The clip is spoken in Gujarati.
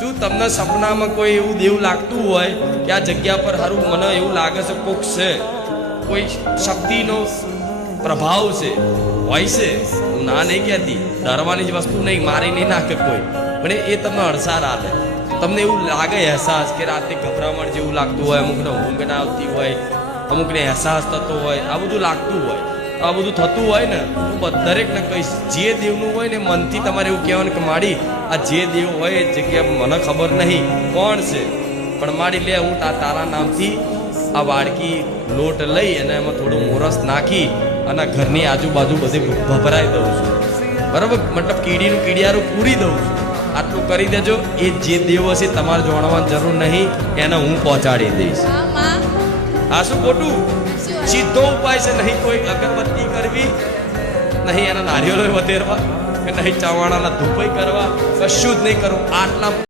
શું તમને સપનામાં કોઈ એવું દેવ લાગતું હોય કે આ જગ્યા પર હારું મને એવું લાગે છે કોક છે, કોઈ શક્તિનો પ્રભાવ છે, હોય છે? હું ના નહીં કહેતી, ડરવાની જ વસ્તુ નહીં, મારી નહીં નાખે કોઈ, પણ એ તમને અડસાર આપે. તમને એવું લાગે અહેસાસ કે રાતે ગભરામણ જેવું લાગતું હોય, અમુકને ઊંઘ ના આવતી હોય, અમુકને અહેસાસ થતો હોય, આ બધું લાગતું હોય, આ બધું થતું હોય ને, હું દરેકને કહીશ, જે દેવનું હોય ને મનથી તમારે એવું કહેવાનું કે માડી આ જે દેવ હોય એ જગ્યા મને ખબર નહીં કોણ છે, પણ માડી લે હું તારા નામથી આ વાડકી લોટ લઈ અને એમાં થોડું મોરસ નાખી અને ઘરની આજુબાજુ બધી ભભરાઈ દઉં છું, બરાબર? મતલબ કીડીનું કીડિયારું પૂરી દઉં છું. આટલું કરી દેજો. એ જે દેવ હશે તમારે જાણવાની જરૂર નહીં, એને હું પહોંચાડી દઈશ. આ શું ખોટું? સીધો ઉપાય છે. નહીં કોઈ અગરબત્તી કરવી, નહીં એના નારિયેળો વધેરવા, કે નહીં ચવાણાના ધૂપઈ કરવા, કશું જ નહીં કરવું. આટલા